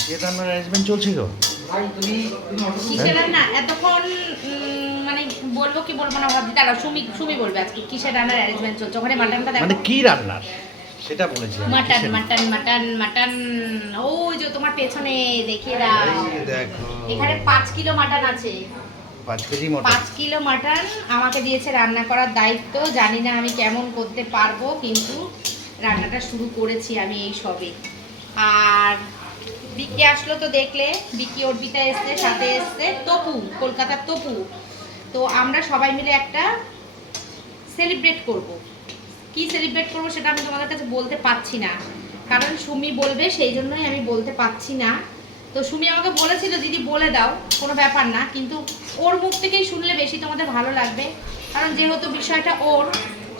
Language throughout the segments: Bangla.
কিসের রান্নার অ্যারেঞ্জমেন্ট চলছিল? কিসের রান্না? এতক্ষণ মানে বলব কি বলব না ভাবছি দাঁড়াও সুমি সুমি বলবে আজকে কিসের রান্নার অ্যারেঞ্জমেন্ট চলছে? ওখানে মাটনটা দেখো। মানে কি রান্নার? সেটা বলেছি মাটন মাটন মাটন মাটন ওই যে তোমার পেছনে দেখিয়ে দাও। দেখো। এখানে পাঁচ কিলো মাটন আছে। কেজি মটন কিলো মাটন আমাকে দিয়েছে রান্না করার দায়িত্ব। জানি না আমি কেমন করতে পারব কিন্তু রান্নাটা শুরু করেছি আমি এই সবে। আর বিকি আসলো তো দেখলে, বিকি অর্পিতা এসছে, সাথে এসছে তপু, কলকাতার তপু। তো আমরা সবাই মিলে একটা সেলিব্রেট করব। কি সেলিব্রেট করব সেটা আমি তোমাদের কাছে বলতে পারছি না। কারণ সুমি বলবে, সেই জন্যই আমি বলতে পারছি না। তো সুমি আমাকে বলেছিল, দিদি, বলে দাও, কোনো ব্যাপার না। কিন্তু ওর মুখ থেকেই শুনলে বেশি তোমাদের ভালো লাগবে। কারণ যেহেতু বিষয়টা ওর,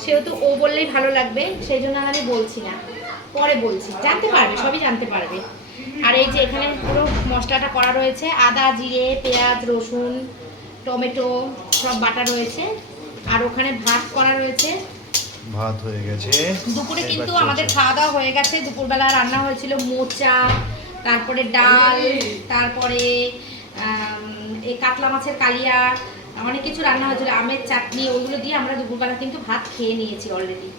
সেহেতু ও বললেই ভালো লাগবে, সেই জন্য আমি বলছি না। পরে বলছি। জানতে পারবে, সবই জানতে পারবে। আর এই যে এখানে পুরো মশলাটা করা রয়েছে আদা জিরে পেঁয়াজ রসুন টমেটো সব বাটা রয়েছে। আর ওখানে ভাত করা রয়েছে। ভাত হয়ে গেছে। দুপুরে কিন্তু আমাদের খাওয়া দাওয়া হয়ে গেছে। দুপুরবেলা রান্না হয়েছিল মোচা তারপরে ডাল তারপরে এই কাতলা মাছের কালিয়া অনেক কিছু রান্না হয়েছিল। আমের চাটনি ওগুলো দিয়ে আমরা দুপুরবেলা কিন্তু ভাত খেয়ে নিয়েছি অলরেডি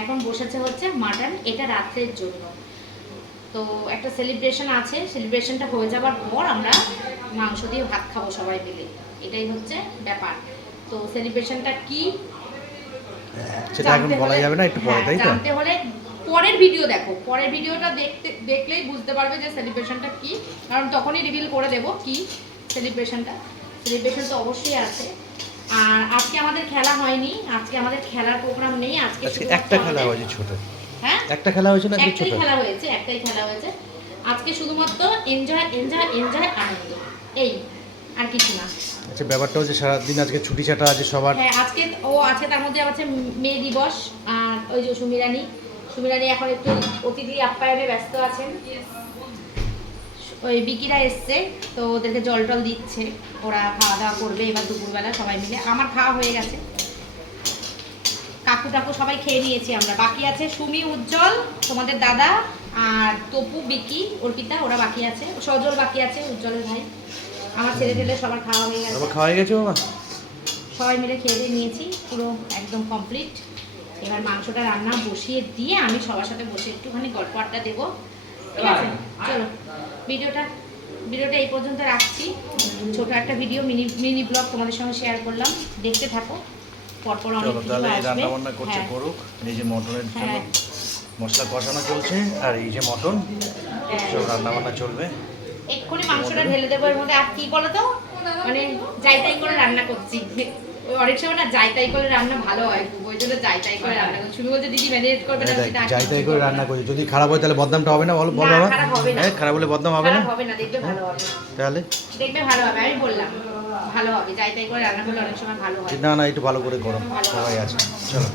এখন বসেছে হচ্ছে মাটন। এটা রাত্রের জন্য। তো একটা সেলিব্রেশন আছে। সেলিব্রেশনটা হয়ে যাবার পর আমরা মাংস দিয়ে ভাত খাব সবাই মিলে। এটাই হচ্ছে ব্যাপার। তো সেলিব্রেশনটা কি? সেটা এখন বলা যাবে না একটু পরে হ্যাঁ, তাই তো? জানতে হলে পরের ভিডিও দেখো। পরের ভিডিওটা দেখতে দেখলেই বুঝতে পারবে যে সেলিব্রেশনটা কি। কারণ তখনই রিভিল করে দেব কি সেলিব্রেশনটা সেলিব্রেশন তো অবশ্যই আছে। আর আজকে আমাদের খেলা হয়নি। আজকে আমাদের খেলার প্রোগ্রাম নেই। আজকে একটা খেলা হয়েছে ছোট। হ্যাঁ একটা খেলা হয়েছে না একটাই খেলা হয়েছে একটাই খেলা হয়েছে। আজকে শুধুমাত্র এনজয় এনজয় এনজয় আনন্দ। এই আর কিছু না। আচ্ছা ব্যাপারটা হচ্ছে সারাদিন আজকে ছুটি ছাটা আছে সবার। হ্যাঁ আজকে ও আজকে তার মধ্যে আবার হচ্ছে মে দিবস আর ওই যে সুমিরানি। সুমিরানি এখন একটু অতিথি আপ্যায়নে ব্যস্ত আছেন। ওই বিকিরা এসছে তো ওদেরকে জল টল দিচ্ছে। ওরা খাওয়া দাওয়া করবে এবার দুপুরবেলা সবাই মিলে। আমার খাওয়া হয়ে গেছে। কাকু টাকু সবাই খেয়ে নিয়েছি আমরা। বাকি আছে সুমি উজ্জ্বল তোমাদের দাদা আর তপু বিকি অর্পিতা ওরা বাকি আছে। সজল বাকি আছে উজ্জ্বলের ভাই। আমার ছেলে ছেলে সবার খাওয়া হয়ে গেছে। খাওয়া হয়ে গেছে বাবা? সবাই মিলে খেয়ে দিয়ে নিয়েছি পুরো একদম কমপ্লিট এবার মাংসটা রান্না বসিয়ে দিয়ে আমি সবার সাথে বসে একটুখানি গল্প আড্ডা দেবো। ঠিক আছে? চলো ভিডিওটা ভিডিওটা এই পর্যন্ত রাখছি। ছোট একটা ভিডিও মিনি মিনি ব্লগ তোমাদের সঙ্গে শেয়ার করলাম। দেখতে থাকো। পরপর অনেক তাহলে এই রান্না বান্না করছে হ্যাঁ, করুক এই যে মটনের জন্য হ্যাঁ। মশলা কষানো চলছে আর এই যে মটন হ্যাঁ। সব রান্না বান্না চলবে। এক্ষুনি মাংসটা ঢেলে দেবো এর মধ্যে আর কি বলো তো মানে যাই তাই করে রান্না করছি। ওই অনেক সময় না যাই তাই করে রান্না ভালো হয় ওই জন্য যাই তাই করে রান্না করছি। তুমি বলছো দিদি ম্যানেজ করবে না যাই তাই করে রান্না। করছি। যদি খারাপ হয় তাহলে বদনামটা হবে না? বলো বল। হ্যাঁ খারাপ হলে বদনাম হবে না? হবে না দেখবে ভালো হবে। তাহলে? দেখবে ভালো হবে আমি বললাম। ভালো হবে যাই তাই করে রান্না করলে অনেক সময় ভালো হয়। না না একটু ভালো করে গরম সবাই আছে। চলো।